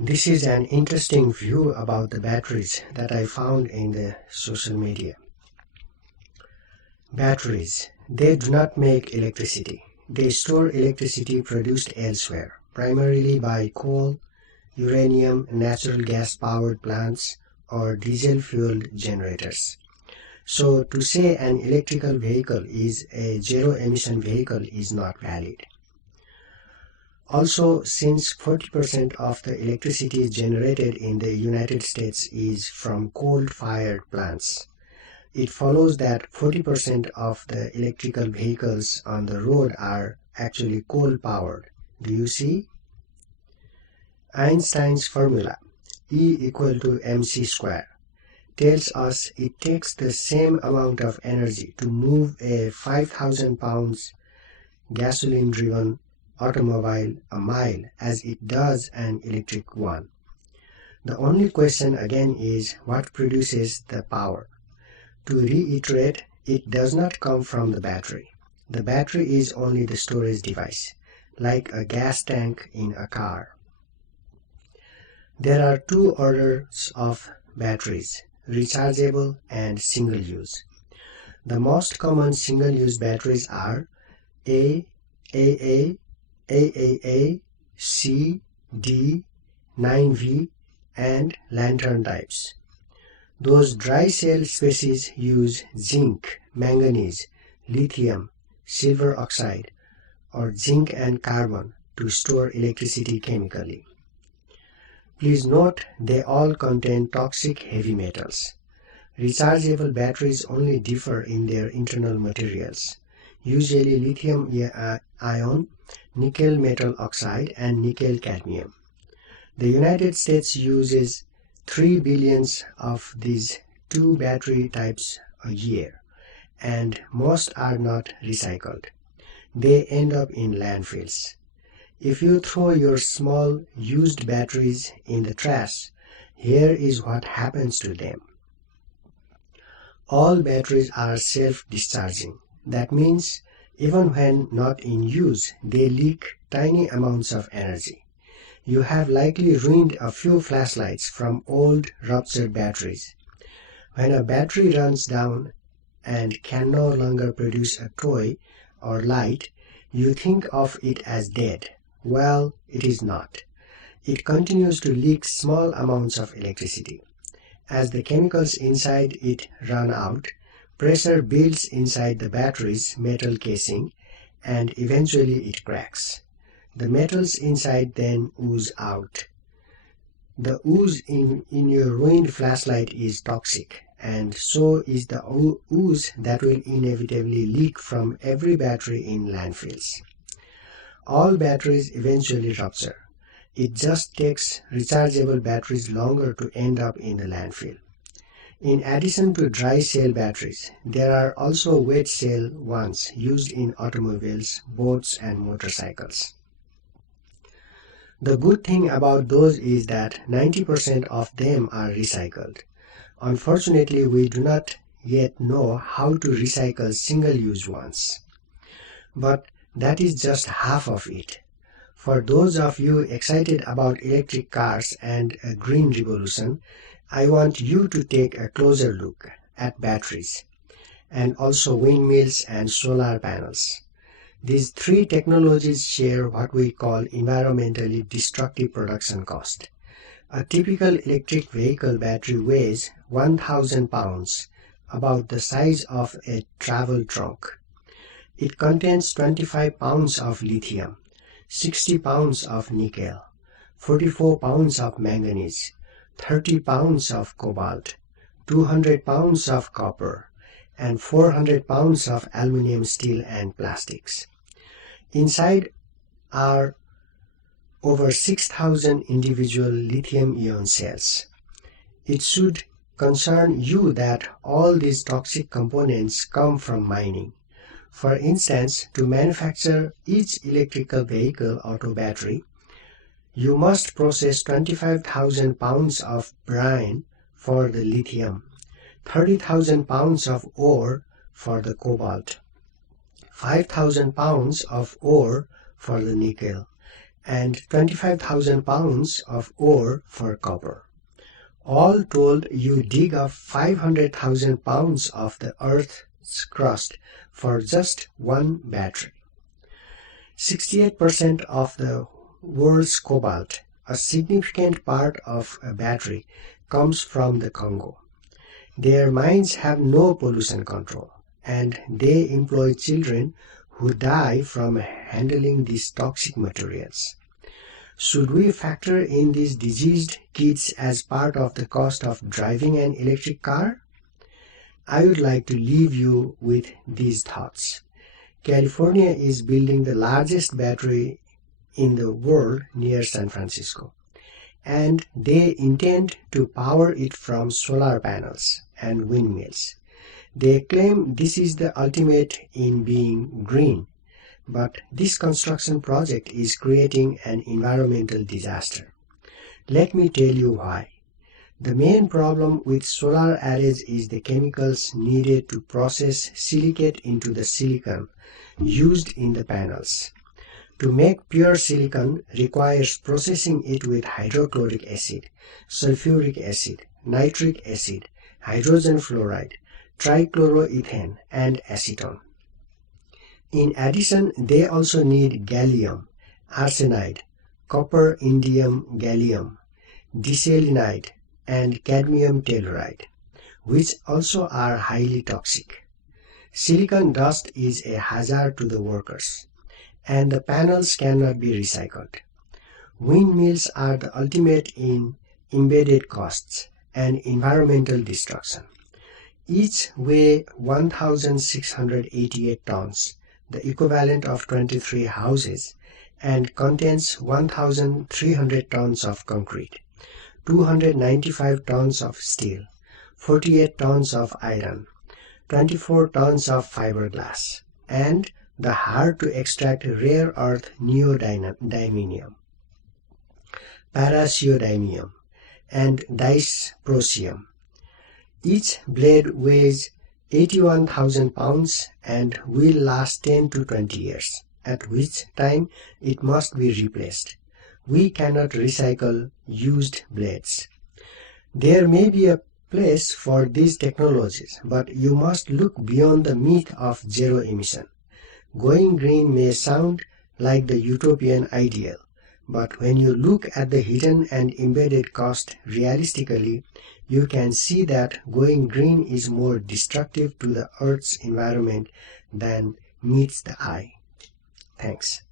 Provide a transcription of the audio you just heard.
This is an interesting view about the batteries that I found in the social media. Batteries, they do not make electricity. They store electricity produced elsewhere, primarily by coal, uranium, natural gas-powered plants, or diesel-fueled generators. So to say an electrical vehicle is a zero-emission vehicle is not valid. Also, since 40% of the electricity generated in the United States is from coal-fired plants, it follows that 40% of the electrical vehicles on the road are actually coal-powered. Do you see? Einstein's formula, E equal to mc square, tells us it takes the same amount of energy to move a 5,000 pounds gasoline-driven automobile a mile as it does an electric one. The only question again is what produces the power. To reiterate, it does not come from the battery. The battery is only the storage device, like a gas tank in a car. There are two orders of batteries, rechargeable and single-use. The most common single-use batteries are A, AA, AAA, C, D, 9V, and lantern types. Those dry cell species use zinc, manganese, lithium, silver oxide, or zinc and carbon to store electricity chemically. Please note they all contain toxic heavy metals. Rechargeable batteries only differ in their internal materials, usually lithium-ion, nickel metal oxide, and nickel cadmium. The United States uses 3 billion of these two battery types a year, and most are not recycled. They end up in landfills. If you throw your small used batteries in the trash, here is what happens to them. All batteries are self-discharging. That means even when not in use, they leak tiny amounts of energy. You have likely ruined a few flashlights from old ruptured batteries. When a battery runs down and can no longer produce a toy or light, you think of it as dead. Well, it is not. It continues to leak small amounts of electricity. As the chemicals inside it run out, pressure builds inside the battery's metal casing, and eventually it cracks. The metals inside then ooze out. The ooze in your ruined flashlight is toxic, and so is the ooze that will inevitably leak from every battery in landfills. All batteries eventually rupture. It just takes rechargeable batteries longer to end up in the landfill. In addition to dry cell batteries, there are also wet cell ones used in automobiles, boats, and motorcycles. The good thing about those is that 90% of them are recycled. Unfortunately, we do not yet know how to recycle single-use ones. But that is just half of it. For those of you excited about electric cars and a green revolution, I want you to take a closer look at batteries and also windmills and solar panels. These three technologies share what we call environmentally destructive production cost. A typical electric vehicle battery weighs 1,000 pounds, about the size of a travel trunk. It contains 25 pounds of lithium, 60 pounds of nickel, 44 pounds of manganese, 30 pounds of cobalt, 200 pounds of copper, and 400 pounds of aluminum, steel, and plastics. Inside are over 6,000 individual lithium-ion cells. It should concern you that all these toxic components come from mining. For instance, to manufacture each electrical vehicle auto battery, you must process 25,000 pounds of brine for the lithium, 30,000 pounds of ore for the cobalt, 5,000 pounds of ore for the nickel, and 25,000 pounds of ore for copper. All told, you dig up 500,000 pounds of the Earth's crust for just one battery. 68% of the world's cobalt, a significant part of a battery, comes from the Congo. Their mines have no pollution control, and they employ children who die from handling these toxic materials. Should we factor in these diseased kids as part of the cost of driving an electric car? I would like to leave you with these thoughts. California is building the largest battery in the world near San Francisco, and they intend to power it from solar panels and windmills. They claim this is the ultimate in being green, but this construction project is creating an environmental disaster. Let me tell you why. The main problem with solar arrays is the chemicals needed to process silicate into the silicon used in the panels. To make pure silicon requires processing it with hydrochloric acid, sulfuric acid, nitric acid, hydrogen fluoride, trichloroethane, and acetone. In addition, they also need gallium, arsenide, copper indium gallium, diselenide, and cadmium telluride, which also are highly toxic. Silicon dust is a hazard to the workers, and the panels cannot be recycled. Windmills are the ultimate in embedded costs and environmental destruction. Each weigh 1,688 tons, the equivalent of 23 houses, and contains 1,300 tons of concrete, 295 tons of steel, 48 tons of iron, 24 tons of fiberglass, and the hard-to-extract rare earth neodymium, praseodymium, and dysprosium. Each blade weighs 81,000 pounds and will last 10 to 20 years, at which time it must be replaced. We cannot recycle used blades. There may be a place for these technologies, but you must look beyond the myth of zero emission. Going green may sound like the utopian ideal, but when you look at the hidden and embedded cost realistically, you can see that going green is more destructive to the Earth's environment than meets the eye. Thanks.